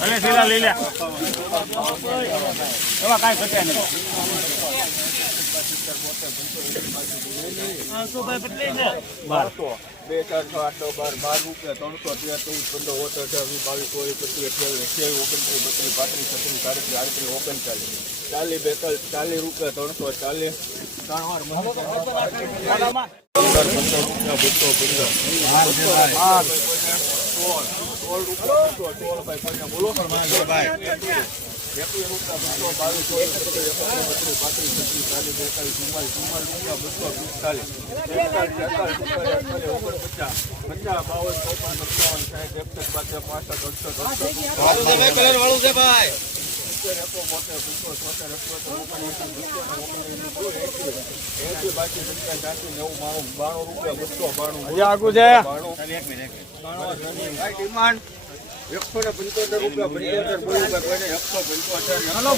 અને સીલા લઈ લે એમાં કાંઈ ઘટે નહીં બારસો બે ચાર છ આઠ બાર બાર રૂપિયા ત્રણસો તેર ચોવીસ પંદર ઓતર વીસ બાવીસ ચોવીસ પચીસ અઠ્યાવીસ અઠ્યાવીસ ઓગણત્રીસ બત્રીસ પાંત્રીસ છત્રીસ સાડત્રીસ આડત્રીસ ઓગણચાલીસ ચાલીસ બેતાલીસ ચાલીસ રૂપિયા ત્રણસો ચાલીસ ત્રણ વાર રૂપિયા બોલો. બાણું રૂપિયા બસો બાણું આગું છે બાણું ડિમાન્ડ એકસો ને પંચોતેર રૂપિયા એકસો પંચોતેર હલો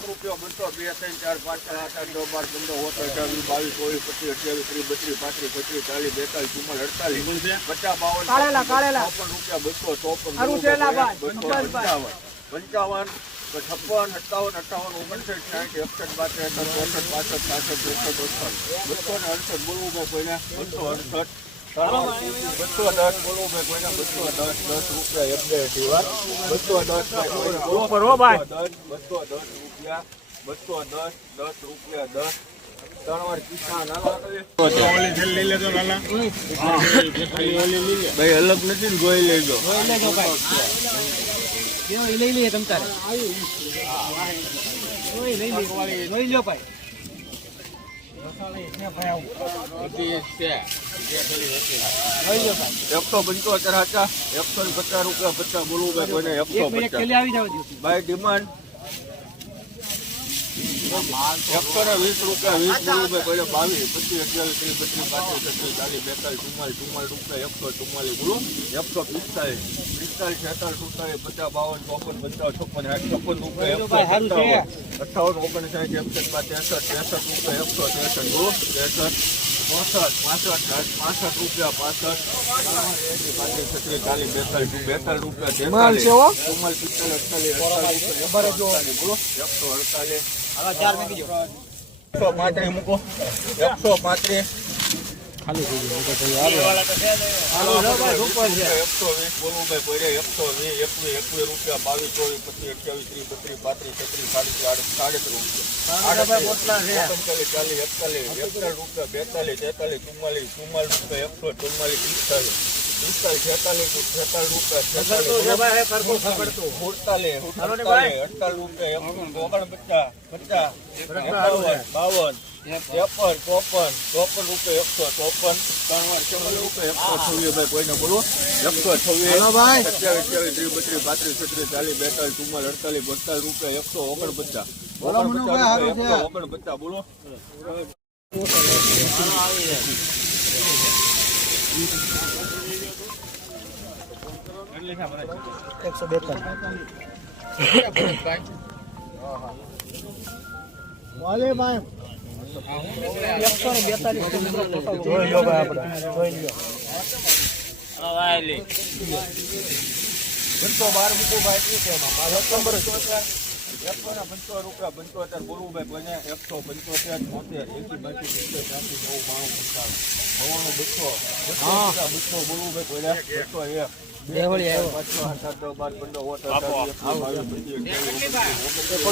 રૂપિયો બસો બે ત્રણ ચાર પાંચ છ આઠ આઠ નવ બાર પંદર ઓતર બાવીસ ચોવીસ પચીસ અઠ્યાવીસ ત્રીસ બત્રીસ પાંત્રીસ છત્રીસ ચાલીસ બેતાલીસ ચુમ્માલીસ પચાસ બાવન રૂપિયા બસો ચોપન પંચાવન તો છપ્પન અઠાવન અઠાવન ઓગણસાઠ સાઠ એકસઠ બાસઠ ચોસઠ પાસઠ પાસઠ અડસઠ બસો ને અડસઠ ભાઈ કોઈને બસો અડસઠ બસો દસ બોલવું ભાઈ કોઈને બસો દસ દસ રૂપિયા બે બસો દસ બસો દસ રૂપિયા બસો દસ દસ રૂપિયા દસ ભાઈ અલગ નથી ને જોઈ લેજો લઈ લઈએ તમ તારે. લઈ લઈએ. લઈ લો ભાઈ. એકસો પંચોતેર હાચા એકસો ને પચાસ રૂપિયા પચાસ બોલવું ભાઈ એકસો એક પચાસ. આવી જાવ બાય ડિમાન્ડ એકસો ને વીસ રૂપિયા વીસ રૂપિયા ભાઈ બાવીસ પચીસ અઠ્યાવીસ ત્રીસ પચીસ પાંત્રીસ છત્રીસ ચાલીસ બેતાલીસ ચુમ્માલીસ ચુમ્માલીસ રૂપિયા એકસો ચુમ્માલીસ ગુરુ એકસો પિસ્તાલીસ પિસ્તાલીસ છેતાલીસ સુડતાલીસ પચાસ બાવન ચોપન પંચાવન છપ્પન સાઠ છપ્પન રૂપિયા એકસો સારું અઠાવન ઓગણસાઠ એકસઠ બાર ત્રેસઠ ત્રેસઠ રૂપિયા એકસો ત્રેસઠ ગુરુ ત્રેસઠ ચોસઠ પાસઠ પાસઠ રૂપિયા પાસઠ છત્રીસ ચાલીસ બેતાલીસ બેતાલીસ રૂપિયા તેતાલીસ ચુમ્માલીસ પિસ્તાલીસ અડતાલીસ અડતાલીસ રૂપિયા એકસો અડતાલીસ એકસો પાંત્રીસ મૂકો. એકસો પાંત્રીસ. એકસો વીસ બોલવું ભાઈ એકસો વીસ એકવીસ એકવીસ રૂપિયા બાવીસ ચોવીસ પચીસ અઠ્યાવીસ ત્રીસ બત્રીસ પાંત્રીસ છત્રીસ સાડત્રીસ સાડત્રીસ રૂપિયા. ચાલીસ એકતાલીસ એકતાલીસ રૂપિયા બેતાલીસ તેતાલીસ ચુમ્માલીસ ચુમ્માલીસ રૂપિયા એકસો ચુમ્માલીસ પિસ્તાલીસ. પિસ્તાલીસ છેતાલીસ છેતાલીસ રૂપિયા સુડતાલીસ સુડતાલીસ અડતાલીસ રૂપિયા ઓગણપચાસ પચાસ બાવન ત્રેપન ચોપન ચોપન રૂપિયા એકસો ચોપન. ત્રણ રૂપિયા એકસો છવ્વીસ ભાઈ કોઈને બોલો? એકસો છવ્વીસ. સત્યાવીસ અઠ્યાવીસ ત્રીસ બત્રીસ પાંત્રીસ છત્રીસ ચાલીસ બેતાલીસ ચુમ્માલીસ અડતાલીસ બત્તાલીસ રૂપિયા એકસો ઓગણપચાસ. ઓગણપચાસ રૂપિયા એકસો ઓગણપચાસ બોલો. એકસો બેતાલીસ. એકસો ને પંચોતેર રૂપિયા પંચોતેર બોલવું ભાઈ કોઈને એકસો પંચોતેર છોતેર એસી બાસી સિત્તેર ત્યાંસી નવ બસો બસો બસો બોલવું ભાઈ કોઈને બસો એક દેવળી આવ્યો.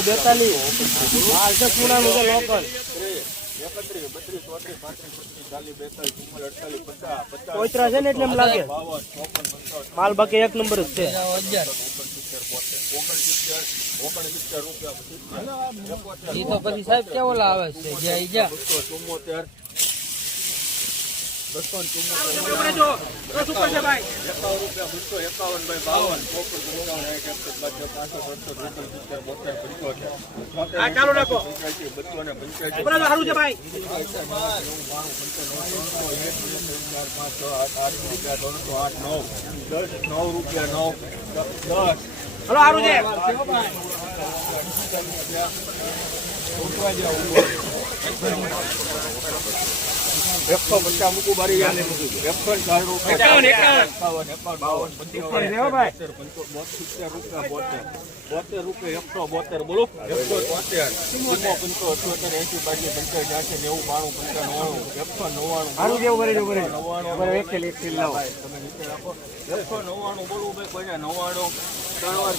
બેતાલીસ લોકલ ત્રીસ, એકત્રીસ, બત્રીસ, ચોત્રીસ, પાંત્રીસ, છત્રીસ, ચાલીસ, બેતાલીસ, ચુમ્માલીસ, અડતાલીસ, પચાસ, પચાસ, છે ને એટલે એમ લાગે. માલ બાકી એક નંબર જ છે. ઓગણસિત્તેર, રૂપિયા, સિત્તેર, તો પછી સાહેબ કેવો લાવે છે? ચુમ્મોતેર, બસો રૂપિયા, બસો એકાવન બાય બાવન, નવ રૂપિયા નવ દસ હલો સારું છે એકસો પચાસ મૂકું બારી એકસો ચાર રૂપિયા એકાવન, એકાવન. બાવન રૂપિયા બોતેર બોતેર રૂપિયા એકસો બોતેર બોલો એકસો તોતેર ચુમ્મો પંચો અઠ્યોતેર એસી બાજી પંચાવન ત્યાંસી નેવું બાણું નવ્વાણું એકસો નવ્વાણું. નવ્વાણું તમે એકસો નવ્વાણું બોલવું ભાઈ કોઈને નવ્વાણું ત્રણ વાર